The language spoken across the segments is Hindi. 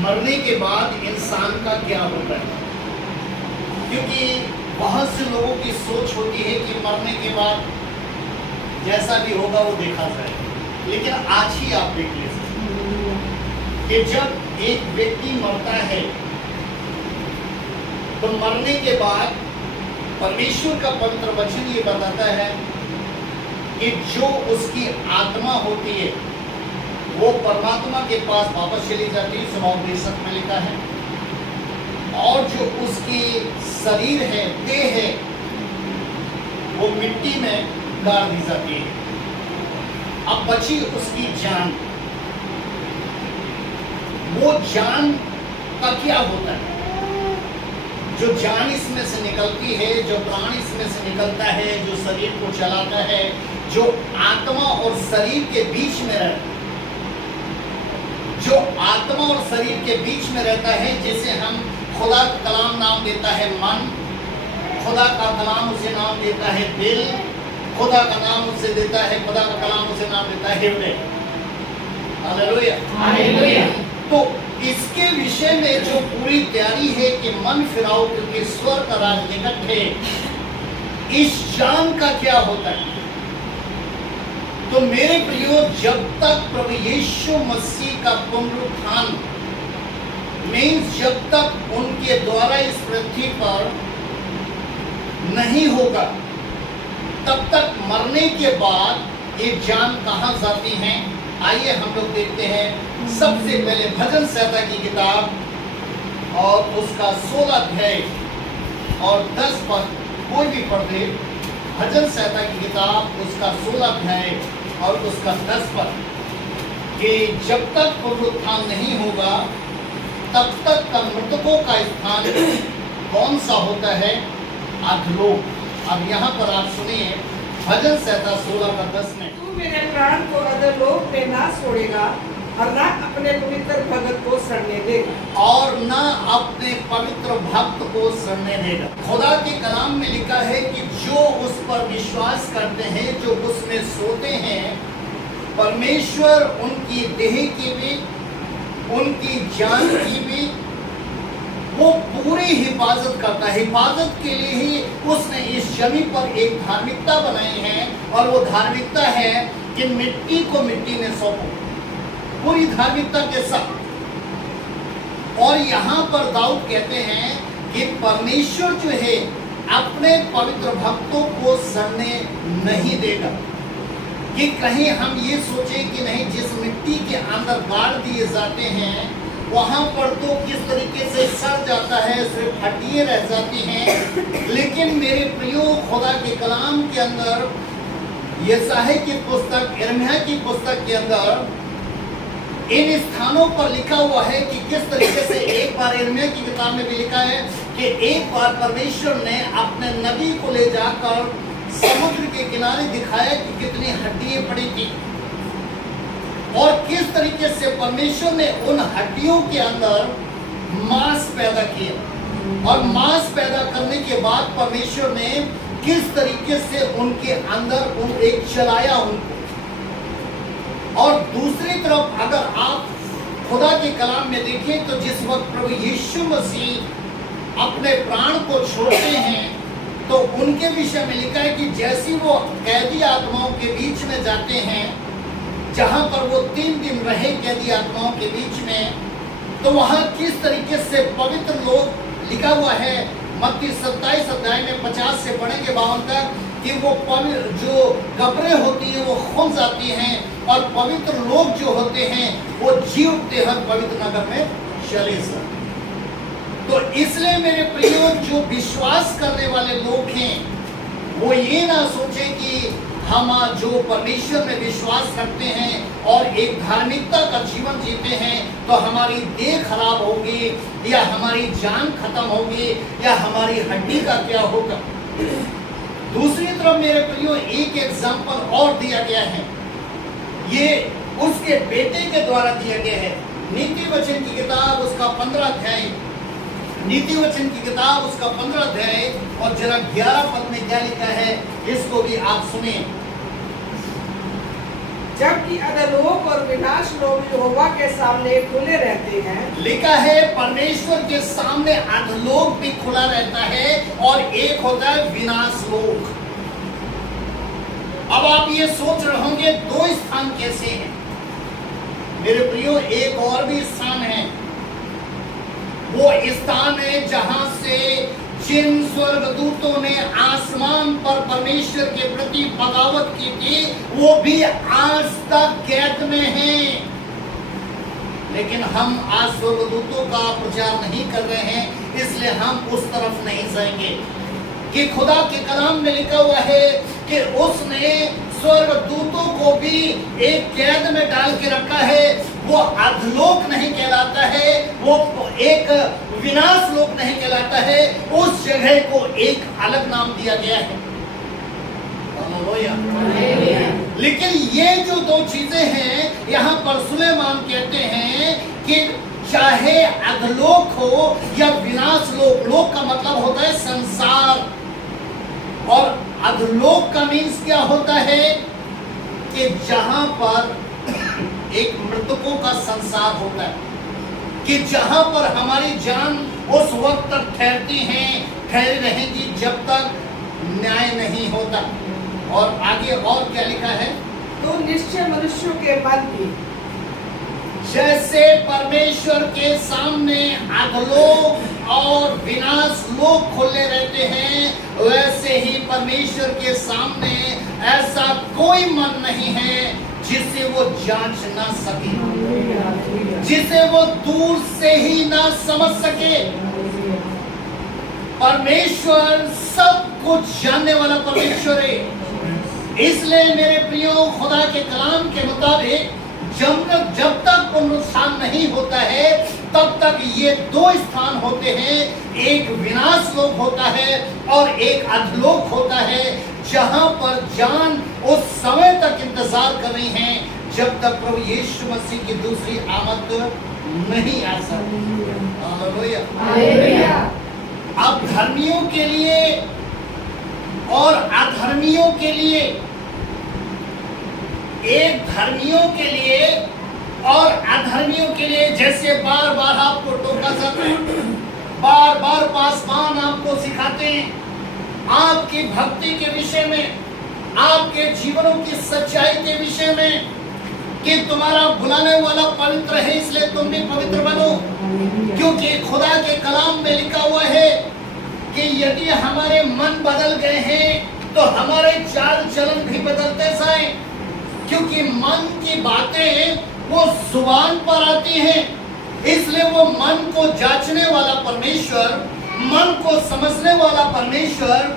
मरने के बाद इंसान का क्या होता है। क्योंकि बहुत से लोगों की सोच होती है कि मरने के बाद जैसा भी होगा वो देखा जाएगा। लेकिन आज ही आप देख लीजिए कि जब एक व्यक्ति मरता है तो मरने के बाद परमेश्वर का पवित्र वचन ये बताता है कि जो उसकी आत्मा होती है वो परमात्मा के पास वापस चली जाती है, सुभावोपदेशक में लिखा है। और जो उसकी शरीर है, देह है, वो मिट्टी में गाड़ दी जाती है। अब बची उसकी जान। वो जान का क्या होता है? जो जान इसमें से निकलती है, जो प्राण इसमें से निकलता है, जो शरीर को चलाता है, जो आत्मा और शरीर के बीच में रहता है, जो आत्मा और शरीर के बीच में रहता है, जिसे हम खुदा का कलाम नाम देता है मन, खुदा का कलाम उसे नाम देता है दिल, खुदा का नाम उसे देता है, खुदा का कलाम उसे नाम देता है हृदय। Hallelujah, hallelujah. तो इसके विषय में जो पूरी तैयारी है कि मन फिराओ क्योंकि स्वर्ग का राज निकट है, इस जान का क्या होता है? तो मेरे प्रियो, जब तक प्रभु यीशु मसीह का पुनरुत्थान मीन्स जब तक उनके द्वारा इस पृथ्वी पर नहीं होगा, तब तक मरने के बाद ये जान कहाँ जाती हैं? आइए हम लोग देखते हैं। सबसे पहले भजन संहिता की किताब और उसका 16 अध्याय और 10 पद कोई भी पढ़ दे। भजन संहिता की किताब उसका 16 अध्याय और उसका 10 पद कि जब तक पुनरुत्थान नहीं होगा तब तक का मृतकों का स्थान कौन सा होता है? अधलोक। अब यहाँ पर आप सुनिए भजन संहिता 16 का 10 में, तू मेरे प्राण को अधोलोक में ना छोड़ेगा और ना अपने पवित्र भगत को सड़ने देगा। और ना अपने पवित्र भक्त को सड़ने देगा। खुदा के कलाम में लिखा है कि जो उस पर विश्वास करते हैं, जो उसमें सोते हैं, परमेश्वर उनकी देह की भी, उनकी जान की भी वो पूरी हिफाजत करता है। हिफाजत के लिए ही उसने इस जमीन पर एक धार्मिकता बनाई है, और वो धार्मिकता है कि मिट्टी को मिट्टी में सौंपो, पूरी धार्मिकता के साथ। और यहाँ पर दाऊद कहते हैं कि परमेश्वर जो है अपने पवित्र भक्तों को सड़ने नहीं देगा। कि कहीं हम ये सोचें कि नहीं, जिस मिट्टी के अंदर गाड़ दिए जाते हैं वहां पर तो किस तरीके से सड़ जाता है, सिर्फ हड्डियां रह जाती हैं। लेकिन मेरे प्रियो, खुदा के कलाम के अंदर, यशायाह की पुस्तक, यिर्मयाह की पुस्तक के अंदर इन स्थानों पर लिखा हुआ है कि किस तरीके से एक बार यिर्मयाह की किताब में भी लिखा है कि एक बार परमेश्वर ने अपने नबी को ले जाकर समुद्र के किनारे दिखाया कि कितनी हड्डियां पड़ी थी, और किस तरीके से परमेश्वर ने उन हड्डियों के अंदर मांस पैदा किया, और मांस पैदा करने के बाद परमेश्वर ने किस तरीके से उनके अंदर उन एक चलाया उनको। और दूसरी तरफ अगर आप खुदा के कलाम में देखें तो जिस वक्त प्रभु यीशु मसीह अपने प्राण को छोड़ते हैं तो उनके विषय में लिखा है कि जैसी वो कैदी आत्माओं के बीच में जाते हैं, जहां पर वो 3 दिन रहे कैदी आत्माओं के बीच में, तो वहां किस तरीके से पवित्र लोग, लिखा हुआ है मत्ती 27 अध्याय में 50 से पढ़ेंगे 52 तक, कि वो जो कब्रें होती हैं वो खुल जाती हैं, और पवित्र लोग जो होते हैं वो जी उठते हैं पवित्र नगर में चले जाते। तो इसलिए मेरे प्रियो, जो विश्वास करने वाले लोग हैं वो ये ना सोचे कि हम जो परमेश्वर में विश्वास करते हैं और एक धार्मिकता का जीवन जीते हैं तो हमारी देह खराब होगी, या हमारी जान खत्म होगी, या हमारी हड्डी का क्या होगा। दूसरी तरफ मेरे प्रियो, एक एग्जाम्पल और दिया गया है, ये उसके बेटे के द्वारा दिया गया है। नीति वचन की किताब उसका 15 अध्याय, नीति वचन की किताब उसका 15 अध्याय और जरा 11 पद में क्या लिखा है, इसको भी आप सुनिए। जबकि अधोलोक और विनाश लोक यहोवा के सामने खुले रहते हैं। लिखा है परमेश्वर के सामने अधोलोक भी खुला रहता है और एक होता है विनाश लोक। अब आप ये सोच रहे होंगे दो स्थान कैसे हैं? मेरे प्रियो, एक और भी स्थान है। वो स्थान है जहां से जिन स्वर्गदूतों ने आसमान पर परमेश्वर के प्रति बगावत की थी, वो भी आज तक कैद में हैं। लेकिन हम आज स्वर्गदूतों का प्रचार नहीं कर रहे हैं, इसलिए हम उस तरफ नहीं जाएंगे। कि खुदा के कलाम में लिखा हुआ है कि उसने स्वर्गदूतों को भी एक कैद में डाल के रखा है। वो अधोलोक नहीं कहलाता है, वो एक विनाश लोक नहीं कहलाता है, उस जगह को एक अलग नाम दिया गया है। हालेलुया। लेकिन ये जो दो चीजें हैं, यहाँ पर सुलेमान कहते हैं कि चाहे अधोलोक हो या विनाश लोक, लोक का मतलब होता है संसार, और अधोलोक का मीन्स क्या होता है कि जहां पर एक मृतकों का संसार होता है, कि जहां पर हमारी जान उस वक्त तक ठहरी रहेगी जब तक न्याय नहीं होता। और आगे और क्या लिखा है? तो निश्चय मनुष्यों के मन भी जैसे परमेश्वर के सामने अधोलोक और विनाश लोक खुले रहते हैं, वैसे ही परमेश्वर के सामने ऐसा कोई मन नहीं है जिसे वो जांच ना सके, जिसे वो दूर से ही ना समझ सके। परमेश्वर सब कुछ जानने वाला परमेश्वर है। इसलिए मेरे प्रियो, खुदा के कलाम के मुताबिक जब तक पुनरुत्थान नहीं होता है, तब तक ये दो स्थान होते हैं। एक विनाश लोक होता है और एक अधोलोक होता है, जहां पर जान उस समय तक इंतजार कर रही है जब तक प्रभु यीशु मसीह की दूसरी आमद नहीं आ सकती। हालेलुया। अब धर्मियों के लिए और अधर्मियों के लिए, एक धर्मियों के लिए और अधर्मियों के लिए, जैसे बार बार आपको टोका जाता है, बार बार पासवान आपको सिखाते हैं आपकी भक्ति के विषय में, आपके जीवनों की सच्चाई के विषय में, कि तुम्हारा बुलाने वाला पवित्र है इसलिए तुम भी पवित्र बनो। क्योंकि खुदा के कलाम में लिखा हुआ है कि यदि हमारे मन बदल गए हैं तो हमारे चाल चलन भी बदलते जाएं। क्योंकि मन की बातें वो जुबान पर आती हैं, इसलिए वो मन को जांचने वाला परमेश्वर, मन को समझने वाला परमेश्वर,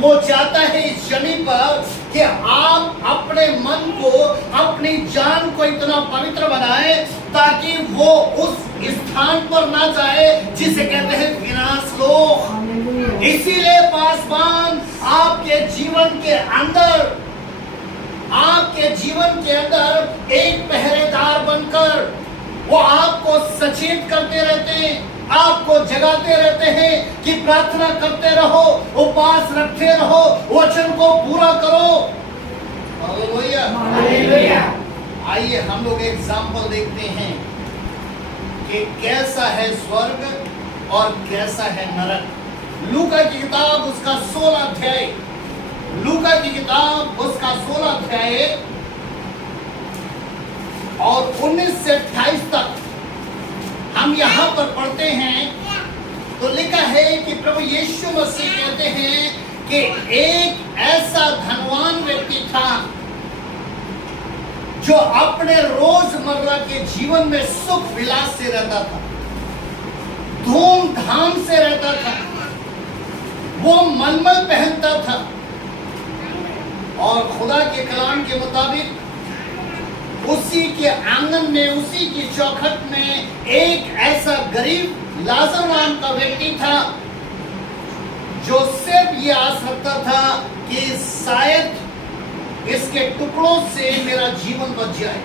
वो चाहता है इस जमीन पर कि आप अपने मन को, अपनी जान को इतना पवित्र बनाए ताकि वो उस स्थान पर ना जाए जिसे कहते हैं विनाश लोक। इसीलिए पासवान आपके जीवन के अंदर, आपके जीवन के अंदर एक पहरेदार बनकर वो आपको सचेत करते रहते हैं, आपको जगाते रहते हैं कि प्रार्थना करते रहो, उपवास रखते रहो, वचन को पूरा करो। हालेलुया। आइए हम लोग एग्जाम्पल देखते हैं कि कैसा है स्वर्ग और कैसा है नरक। लूका की किताब उसका 16 अध्याय, लूका की किताब उसका 16 अध्याय और 19 से 28 तक हम यहाँ पर पढ़ते हैं। तो लिखा है कि प्रभु यीशु मसीह कहते हैं कि एक ऐसा धनवान व्यक्ति था जो अपने रोजमर्रा के जीवन में सुख विलास से रहता था, धूमधाम से रहता था, वो मलमल पहनता था। और खुदा के कलाम के मुताबिक उसी के आंगन में, उसी की चौखट में एक ऐसा गरीब लाजर नाम का व्यक्ति था जो सिर्फ ये आस रखता था कि शायद इसके टुकड़ों से मेरा जीवन बच जाए।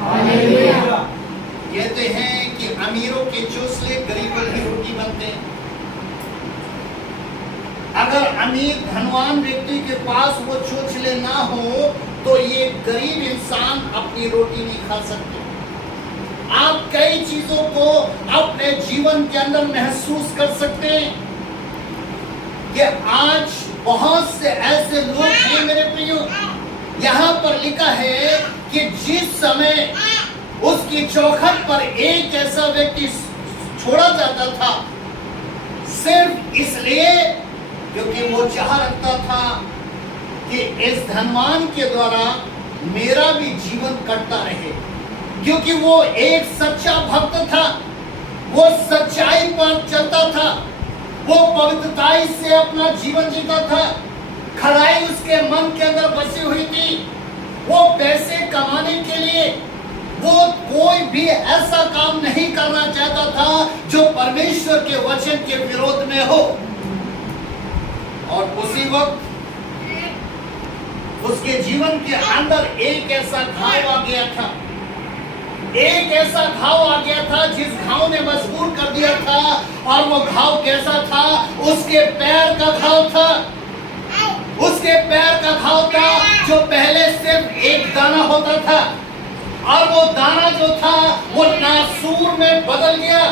हालेलुया। कहते हैं कि अमीरों के चोंसले गरीबों की रोटी बनते हैं। अगर अमीर धनवान व्यक्ति के पास वो चोंचले ना हो तो ये गरीब इंसान अपनी रोटी नहीं खा सकते। आप कई चीजों को अपने जीवन के अंदर महसूस कर सकते हैं कि आज बहुत से ऐसे लोग हैं मेरे प्रियो, यहाँ पर लिखा है कि जिस समय उसकी चौखट पर एक ऐसा व्यक्ति छोड़ा जाता था सिर्फ इसलिए क्योंकि वो चाह रखता था कि इस धनवान के द्वारा मेरा भी जीवन कटता रहे, क्योंकि वो एक सच्चा भक्त था, वो सच्चाई पर चलता था, वो पवित्रताई से अपना जीवन जीता था, खराई उसके मन के अंदर बसी हुई थी। वो पैसे कमाने के लिए वो कोई भी ऐसा काम नहीं करना चाहता था जो परमेश्वर के वचन के विरोध में हो। और उसी वक्त उसके जीवन के अंदर एक ऐसा घाव आ गया था, एक ऐसा घाव आ गया था जिस घाव ने मजबूर कर दिया था। और वो घाव कैसा था? उसके पैर का घाव था, उसके पैर का घाव था जो पहले सिर्फ एक दाना होता था और वो दाना जो था वो नासूर में बदल गया।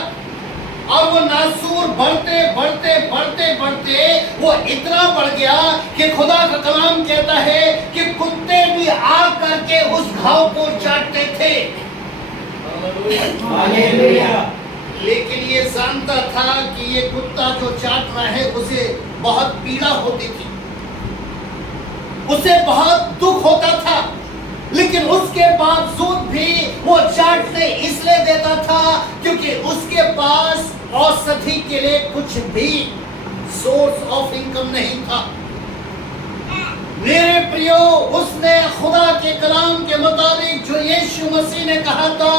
और वो नासूर बढ़ते बढ़ते बढ़ते बढ़ते वो इतना बढ़ गया कि खुदा का कलाम कहता है कि कुत्ते भी आ करके उस घाव को चाटते थे। लेकिन ये जानता था कि ये कुत्ता जो चाट रहा है उसे बहुत पीड़ा होती थी, उसे बहुत दुख होता था, लेकिन उसके बावजूद भी वो चाटने इसलिए देता था क्योंकि उसके पास औषधि के लिए कुछ भी सोर्स ऑफ इनकम नहीं था। मेरे प्रियो, उसने खुदा के कलाम के मुताबिक जो यीशु मसीह ने कहा था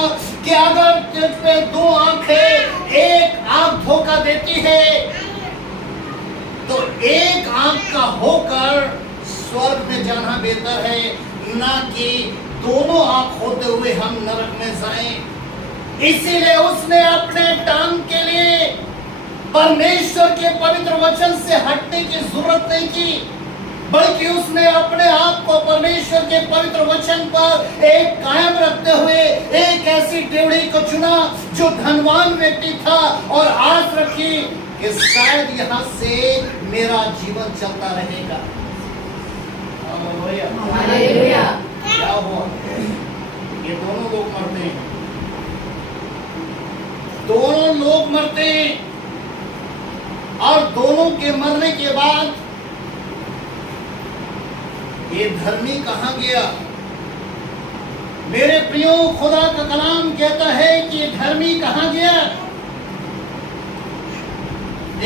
कि अगर तुझ पे दो आंखें एक आंख धोखा देती है तो एक आंख का होकर स्वर्ग में जाना बेहतर है, ना कि दोनों आंख होते हुए हम नरक में जाएं। इसीलिए उसने अपने टांग के लिए परमेश्वर के पवित्र वचन से हटने की जरूरत नहीं की, बल्कि उसने अपने आप को परमेश्वर के पवित्र वचन पर एक कायम रखते हुए एक ऐसी ड्योढ़ी को चुना जो धनवान व्यक्ति था और आस रखी कि शायद यहाँ से मेरा जीवन चलता रहेगा। हालेलुया। क्या हुआ? ये दोनों लोग मरते हैं, दोनों लोग मरते हैं और दोनों के मरने के बाद ये धर्मी कहां गया? मेरे प्रियो, खुदा का कलाम कहता है कि ये धर्मी कहां गया?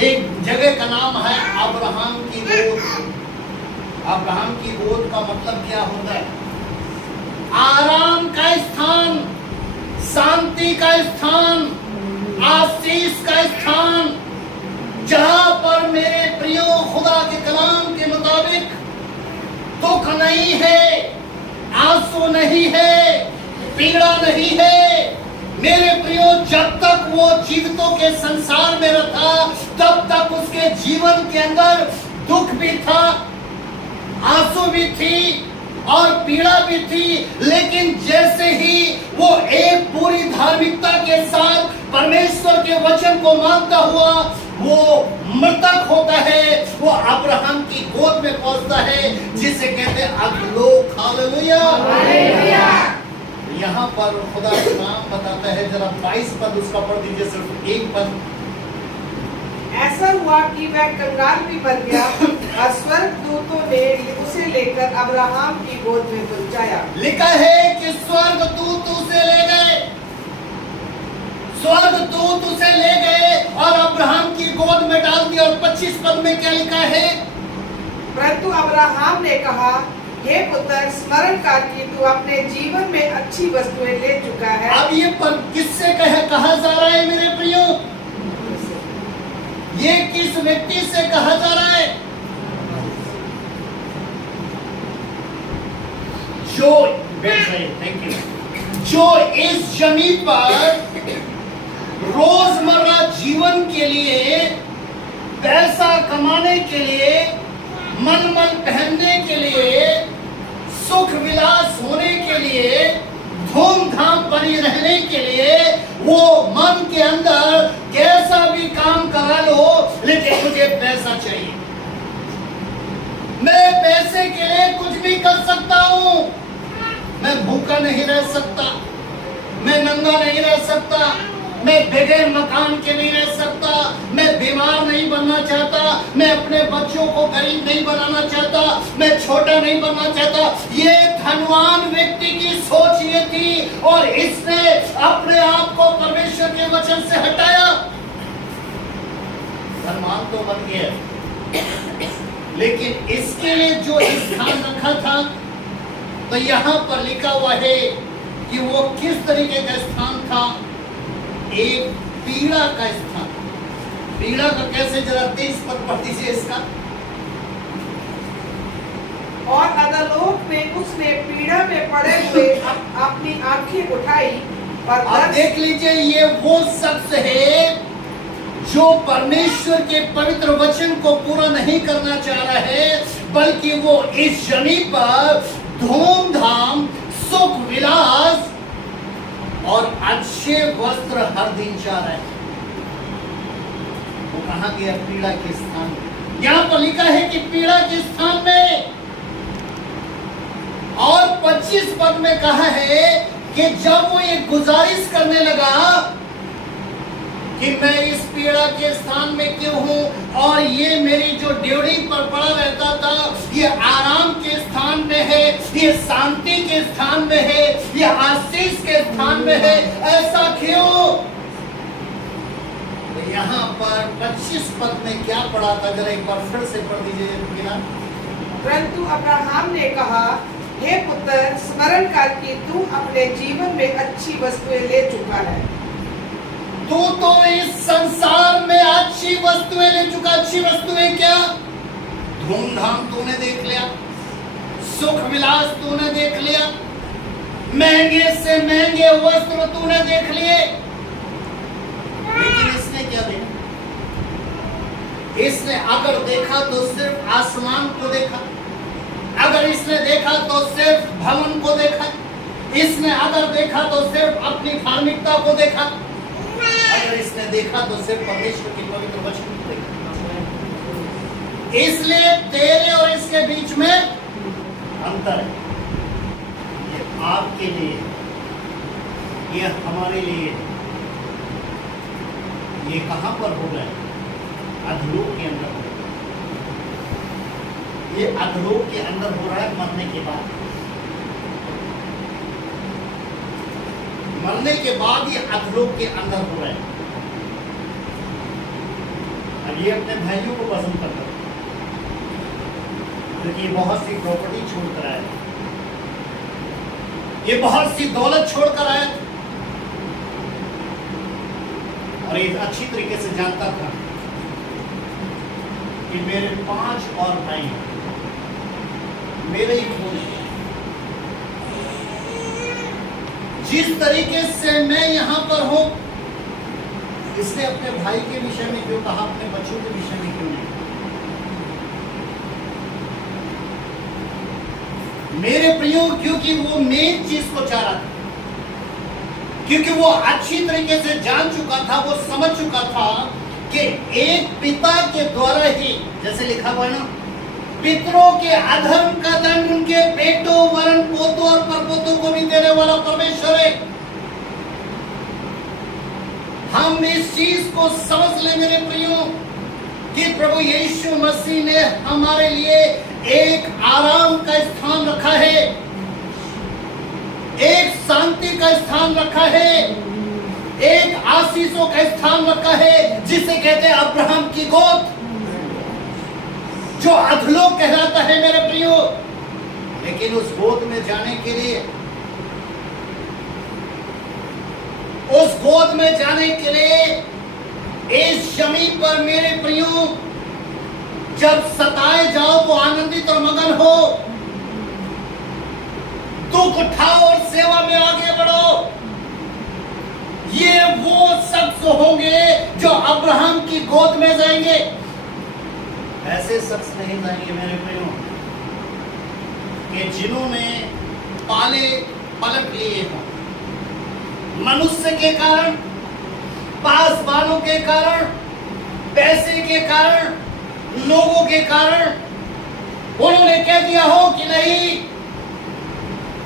एक जगह का नाम है अब्राहम की गोद। अब्राहम की गोद का मतलब क्या होता है? आराम का स्थान, शांति का स्थान, आशीष का स्थान, जहां पर मेरे प्रियो खुदा के कलाम के मुताबिक दुख नहीं है, आंसू नहीं है, पीड़ा नहीं है। मेरे प्रियो, जब तक वो जीवितों के संसार में रहा तब तक उसके जीवन के अंदर दुख भी था, आंसू भी थी और पीड़ा भी थी। लेकिन जैसे ही वो एक पूरी धार्मिकता के साथ परमेश्वर के वचन को मानता हुआ वो मृतक होता है, वो अब्राहम की गोद में पहुंचता है, जिसे कहते हैं अधोलोक। हालेलुया। यहाँ पर खुदा का नाम बताता है, जरा 22 पद उसका पढ़ दीजिए, सिर्फ एक पद। ऐसा हुआ कि वह कंगाल भी बन गया और स्वर्गदूतों ने उसे लेकर अब्राहम की गोद में पहुंचाया। लिखा है कि स्वर्गदूत उसे ले गए, स्वर्गदूत उसे ले गए और अब्राहम की गोद में डाल दिया। और 25 पद में क्या लिखा है? परंतु अब्राहम ने कहा, हे पुत्र, स्मरण कर कि तू अपने जीवन में अच्छी वस्तुएं ले चुका है। अब ये पर किससे कहा जा रहा है मेरे प्रियो? ये किस व्यक्ति से कहा जा रहा है? जो इस जमीन पर रोजमर्रा जीवन के लिए, पैसा कमाने के लिए, मनमल पहनने के लिए, सुख विलास होने के लिए, धूमधाम बनी रहने के लिए वो मन के अंदर कैसा भी काम करा लो, लेकिन मुझे पैसा चाहिए, मैं पैसे के लिए कुछ भी कर सकता हूं, मैं भूखा नहीं रह सकता, मैं नंगा नहीं रह सकता, मैं बगैर मकान के नहीं रह सकता, मैं बीमार नहीं बनना चाहता, मैं अपने बच्चों को गरीब नहीं बनाना चाहता, मैं छोटा नहीं बनना चाहता। ये धनवान व्यक्ति की सोच ये थी और इसने अपने आप को परमेश्वर के वचन से हटाया। धनवान तो बन गया, लेकिन इसके लिए जो स्थान रखा था, तो यहां पर लिखा हुआ है कि वो किस तरीके का स्थान था, एक पीड़ा का स्थान। पीड़ा का कैसे, जरा 23 पद पढ़ दीजिए इसका। और अधोलोक में उसने पीड़ा में पड़े हुए अपनी आंखें उठाई और अब देख लीजिए, ये वो शख्स है जो परमेश्वर के पवित्र वचन को पूरा नहीं करना चाह रहा है, बल्कि वो इस जमीन पर धूमधाम, सुख विलास और अच्छे वस्त्र हर दिन चाह रहे हैं। वो कहां गया? पीड़ा के स्थान में। यहां पर लिखा है कि पीड़ा के स्थान में। और 25 पद में कहा है कि जब वो ये गुजारिश करने लगा कि मैं इस पीड़ा के स्थान में क्यों हूं, और ये मेरी जो ड्यूटी पर पड़ा रहता था, ये आराम के स्थान में है, ये शांति के स्थान में है, ये आशीष के स्थान में है, ऐसा क्यों? तो यहाँ पर 25 पद में क्या पढ़ा था, जरा एक बार फिर से पढ़ दीजिए बिना। परंतु अब्राहम ने कहा, हे पुत्र, स्मरण कर कि तू अपने जीवन में अच्छी वस्तुएं ले चुका है। तू तो इस संसार में अच्छी वस्तुएं ले चुका। अच्छी वस्तुएं क्या? धूमधाम तूने देख लिया, सुख विलास तूने देख लिया, महंगे से महंगे वस्त्र तूने देख लिए, लेकिन इसने क्या देखा? इसने अगर देखा तो सिर्फ आसमान को देखा, अगर इसने देखा तो सिर्फ भवन को देखा, इसने अगर देखा तो सिर्फ अपनी धार्मिकता को देखा, अगर इसने देखा तो सिर्फ परमेश्वर की पवित्र वचन को देखा। इसलिए तेरे और इसके बीच में अंतर है। ये आपके लिए, ये हमारे लिए, ये कहां पर हो गए? अधलोक के अंदर। ये अधलोक के अंदर हो रहा है मरने के बाद। मरने के बाद ये अधलोक के अंदर हो रहा है। अब ये अपने भाइयों को पसंद करता है, क्योंकि ये बहुत सी प्रॉपर्टी छोड़कर आया, ये बहुत सी दौलत छोड़कर आया, और ये अच्छी तरीके से जानता था कि मेरे 5 और भाई हैं, मेरे ही खून हैं। जिस तरीके से मैं यहां पर हूं, इसने अपने भाई के विषय में क्यों कहा, अपने बच्चों के विषय में क्यों नहीं? मेरे प्रियो, क्योंकि वो मेन चीज को चाह रहा था, क्योंकि वो अच्छी तरीके से जान चुका था, वो समझ चुका था कि एक पिता के द्वारा ही, जैसे लिखा हुआ है ना, पितरों के अधर्म का दंड उनके बेटों, वरण पोतों और परपोतों को भी देने वाला परमेश्वर है। हम इस चीज को समझ लें मेरे प्रियो कि प्रभु यीशु मसीह ने हमारे लिए एक आराम का स्थान रखा है, एक शांति का स्थान रखा है, एक आशीषों का स्थान रखा है, जिसे कहते हैं अब्राहम की गोद, जो अधलोक कहलाता है मेरे प्रियो। लेकिन उस गोद में जाने के लिए, उस गोद में जाने के लिए, इस जमीन पर मेरे प्रियो जब सताए जाओ तो आनंदित और मगन हो, दुख उठाओ और सेवा में आगे बढ़ो। ये वो शख्स होंगे जो अब्राहम की गोद में जाएंगे। ऐसे शख्स नहीं जाएंगे मेरे प्रियो। कि जिन्होंने पाले पलट लिए हों, मनुष्य के कारण, पासवानों के कारण, पैसे के कारण, लोगों के कारण उन्होंने कह दिया हो कि नहीं,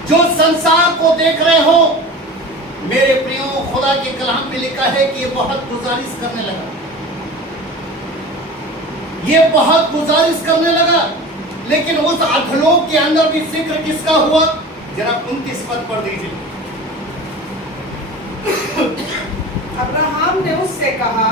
जो संसार को देख रहे हो। मेरे प्रियो, खुदा के कलाम में लिखा है कि ये बहुत गुजारिश करने लगा, ये बहुत गुजारिश करने लगा। लेकिन उस अधलोक के अंदर भी जिक्र किसका हुआ? जरा 29 पद पढ़ दीजिए। अब्राहम ने उससे कहा,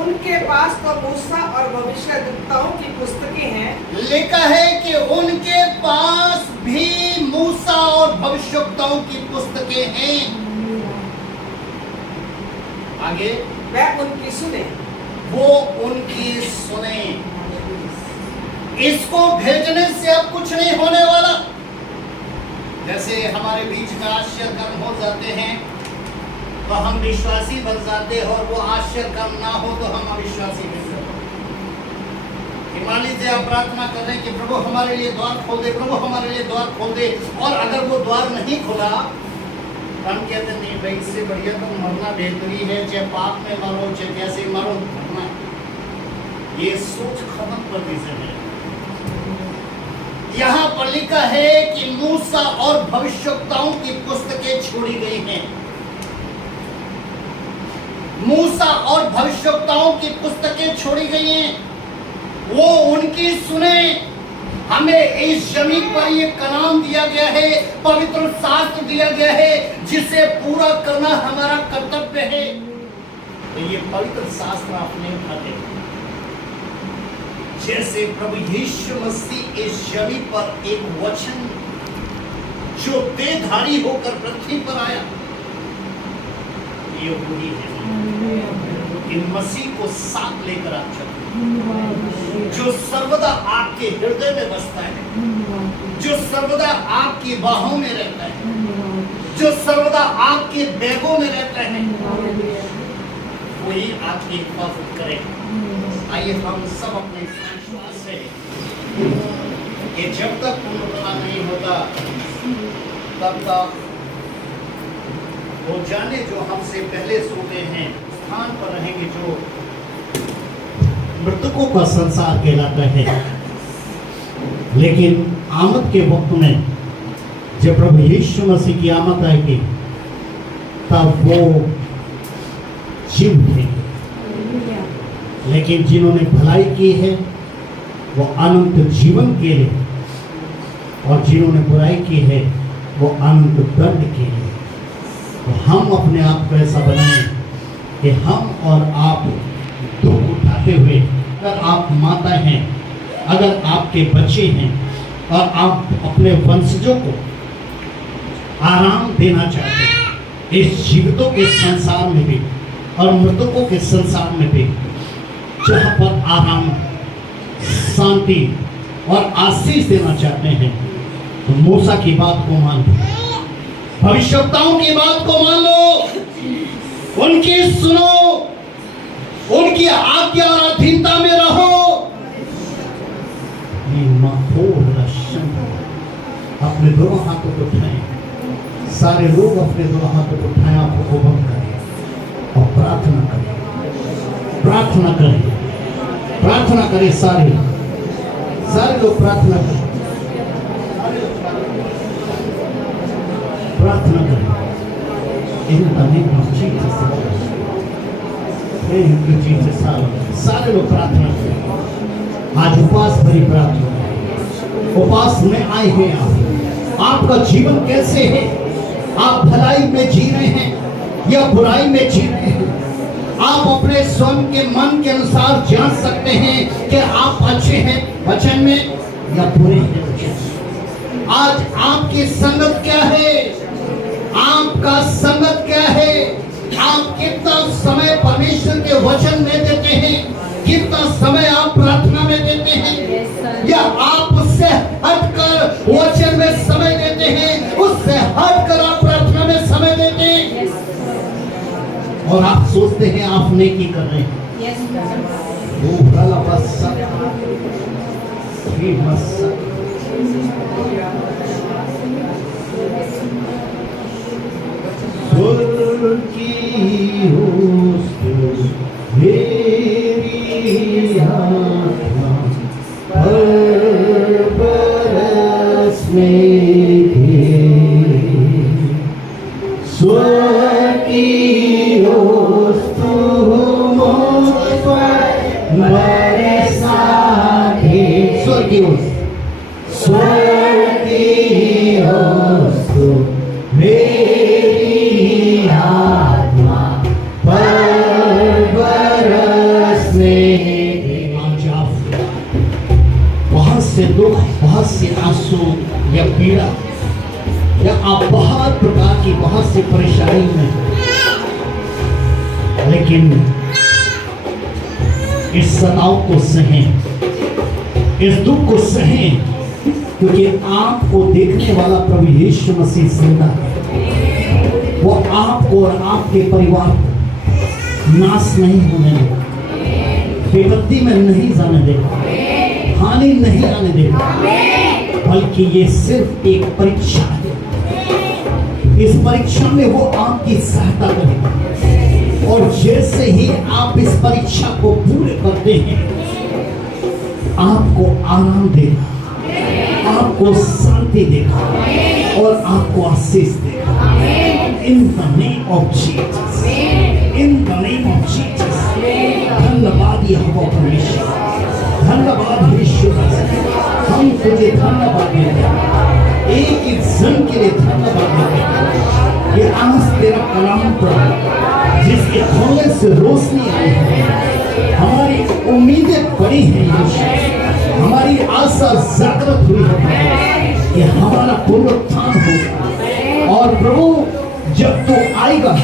उनके पास तो मूसा और भविष्यद्वक्ताओं की पुस्तकें हैं। लिखा है कि उनके पास भी मूसा और भविष्यद्वक्ताओं की पुस्तकें हैं। आगे, वह उनकी सुने, वो उनकी सुने। इसको भेजने से अब कुछ नहीं होने वाला। जैसे हमारे बीच में आश्चर्य कर्म हो जाते हैं तो हम विश्वासी बन जाते हैं, और वो आश्चर्य कर्म ना हो तो हम अविश्वासी बन जाते हैं। मान लीजिए आप प्रार्थना कर रहे हैं कि प्रभु हमारे लिए द्वार खोल दे, प्रभु हमारे लिए द्वार खोल दे, और अगर वो द्वार नहीं खुला तो हम कहते नहीं भाई, इससे बढ़िया तो मरना बेहतरी है, चाहे पाप में मरो चाहे कैसे मरो, मरना। ये सोच खत्म कर दीजिए। यहाँ पर लिखा है कि मूसा और भविष्यद्वक्ताओं की पुस्तकें छोड़ी गई हैं। मूसा और भविष्यद्वक्ताओं की पुस्तकें छोड़ी गई हैं, वो उनकी सुने। हमें इस जमीन पर ये कलाम दिया गया है, पवित्र शास्त्र दिया गया है, जिसे पूरा करना हमारा कर्तव्य है। तो ये पवित्र शास्त्र आपने उठाते, जैसे प्रभु यीशु मसीह इस जमीन पर एक वचन जो देहधारी होकर पृथ्वी पर आया, ये वही है कि मसीह को साथ लेकर आप चलते, जो सर्वदा आपके हृदय में बसता है, जो सर्वदा आपकी बाहों में रहता है, जो सर्वदा आपके बैगों में रहता है, वही आपकी हिफाजत करेगा। आइए हम सब अपने विश्वास से कि जब तक पुनरुत्थान नहीं होता तब तक वो जाने जो हमसे पहले सोते हैं स्थान पर रहेंगे, जो मृतकों का संसार कहलाता है। लेकिन आमद के वक्त में जब प्रभु यीशु मसीह की आमद आएगी तब वो जीव थे, लेकिन जिन्होंने भलाई की है वो अनंत जीवन के लिए, और जिन्होंने बुराई की है वो अनंत दंड के लिए। तो हम अपने आप को ऐसा बनाएं कि हम और आप दुख उठाते हुए, अगर आप माता हैं, अगर आपके बच्चे हैं और आप अपने वंशजों को आराम देना चाहते हैं इस जीवितों के संसार में भी और मृतकों के संसार में भी, जहाँ पर आराम, शांति और आशीष देना चाहते हैं, तो मूसा की बात को मान लो, भविष्यद्वक्ताओं की बात को मान लो, उनकी सुनो, उनकी आज्ञा और अधीनता में रहो। अपने दोनों हाथों को उठाएं, सारे लोग अपने दोनों हाथों को उठाएं, आंखों को बंद करें और प्रार्थना करें, प्रार्थना करें, प्रार्थना करें। सारे लोग प्रार्थना करें, प्रार्थना करें। सारे लोग प्रार्थना करें। आज उपवास भरी प्रार्थना, उपवास में आए हैं आपका जीवन कैसे है? आप भलाई में जी रहे हैं या बुराई में जी रहे हैं? आप अपने स्वयं के मन के अनुसार जान सकते हैं कि आप अच्छे हैं वचन में या बुरे हैं। आज आपकी संगत क्या है? आपका संगत क्या है? आप कितना समय परमेश्वर के वचन में देते हैं? कितना समय आप प्रार्थना में देते हैं? या आप उससे हटकर वचन में समय देते हैं? उससे हटकर आप प्रार्थना में समय देते हैं और आप सोचते हैं आप नेकी कर रहे हैं। स्वर्ग की वस्तु मेरी आत्मा पर बरसने दे। स्वर्ग की वस्तु मुझ पर बरसा दे। स्वर्ग की वस्तु, स्वर्ग की वस्तु मेरी आत्मा पर बरसने दे। आज आप बहुत से दुख, बहुत से आंसू या पीड़ा या आप बहुत प्रकार की बहुत सी परेशानी में, लेकिन इस सताव को सहें, इस दुख को सहें, क्योंकि आपको देखने वाला प्रभु यीशु मसीह जिंदा है। वो आपको और आपके परिवार को नाश नहीं होने देगा, विपत्ति में नहीं जाने देगा, हानि नहीं आने देगा, बल्कि ये सिर्फ एक परीक्षा है। इस परीक्षा में वो आपकी सहायता करेगा, और जैसे ही आप इस परीक्षा को पूरे करते हैं, आपको आराम देगा, आपको शांति देगा और आपको आशीष देगा। In the name of Jesus, in the name of Jesus. धन्यवाद यहोवा परमेश्वर, धन्यवाद यीशु मसीह। हम तुझे धन्यवाद देते हैं, एक एक जन के लिए धन्यवाद देते हैं। ये आज तेरा कलाम पर जिसके खोलने से रोशनी आई है, हमारी उम्मीदें बड़ी हैं यीशु, हमारी आशा जागृत हुई है कि हमारा पुनरुत्थान होगा। और प्रभु जब तू आएगा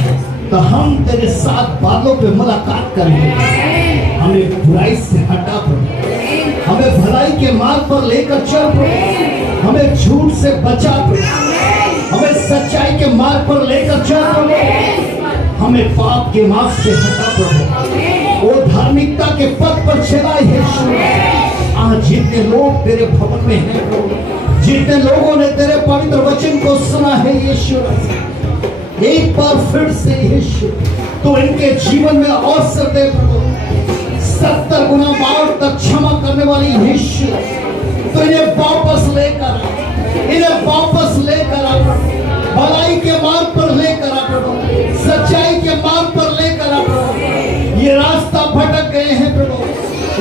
तो हम तेरे साथ बादलों पे मुलाकात करेंगे। हमें बुराई से हटा प्रभु, हमें भलाई के मार्ग पर लेकर चल प्रभु, हमें झूठ से बचा प्रभु, हमें सच्चाई के मार्ग पर लेकर चल प्रभु, हमें पाप के मार्ग से हटा प्रभु, वो धार्मिकता के पथ पर चला यीशु। आज जितने लोग तेरे भवन में हैं प्रभु, जितने लोगों ने तेरे पवित्र वचन को सुना है यीशु, एक बार फिर से यीशु तो इनके जीवन में अवसर दे प्रभु। 70 गुना बार तक क्षमा करने वाली यीशु, तो इन्हें वापस लेकर, इन्हें वापस लेकर आ प्रभु, भलाई के मार्ग पर लेकर आ प्रभु, सच्चाई के मार्ग पर लेकर आ प्रभु। ये रास्ता भटक गए हैं प्रभु,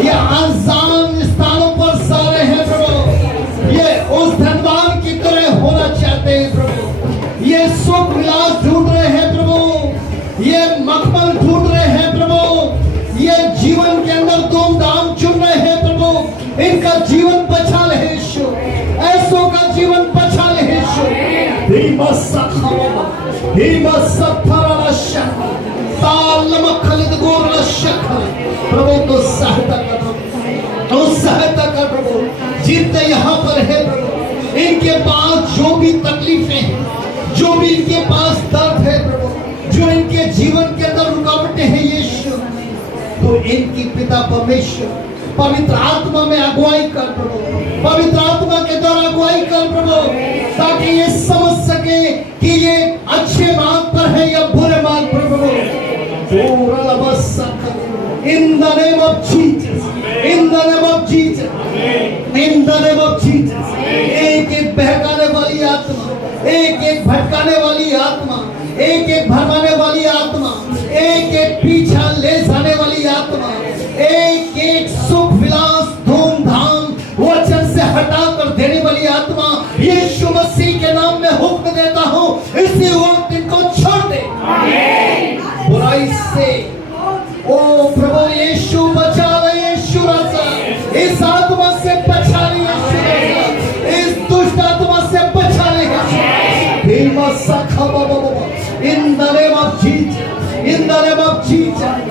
ये अनजान स्थानों पर सारे हैं प्रभु, ये उस धनवान की तरह होना चाहते हैं प्रभु, ये सुख विलास ढूंढ रहे हैं प्रभु, ये मखमल ढूंढ रहे हैं प्रभु, ये जीवन के अंदर धूमधाम चुन रहे हैं प्रभु। इनका जीवन बचा ले यीशु, ऐसों का जीवन बचा ले यीशु। प्रभु तो सहायता कर, तो सहायता कर प्रभु। जितने यहाँ पर है प्रभु, इनके पास जो भी तकलीफें हैं, जो भी इनके पास दर्द है प्रभु, जो इनके जीवन के अंदर रुकावटें हैं यीशु, तो इनकी पिता परमेश्वर पवित्र आत्मा में अगुवाई कर प्रभु, पवित्र आत्मा के द्वारा अगुवाई कर प्रभु, ताकि ये समझ सके कि ये अच्छे मार्ग पर है या बुरे मार्ग पर प्रभु। In the name of Jesus, in the name of Jesus, in the name of Jesus। एक एक बहकाने वाली आत्मा, एक एक भटकाने वाली आत्मा, एक एक भरमाने वाली आत्मा, एक एक पीछा ले जाने वाली आत्मा, एक एक सुख विलास धूमधाम वचन से हटा कर देने वाली आत्मा, यीशु मसीह के नाम में हुक्म देता हूँ, इसी वक्त इनको छोड़ दे बुराई से। ओ प्रभु यीशु बचा ले यीशु राजा, इस आत्मा से बचा ले यीशु राजा, इस दुष्ट आत्मा से बचा ले यीशु। In the name of Jesus, in the name of Jesus,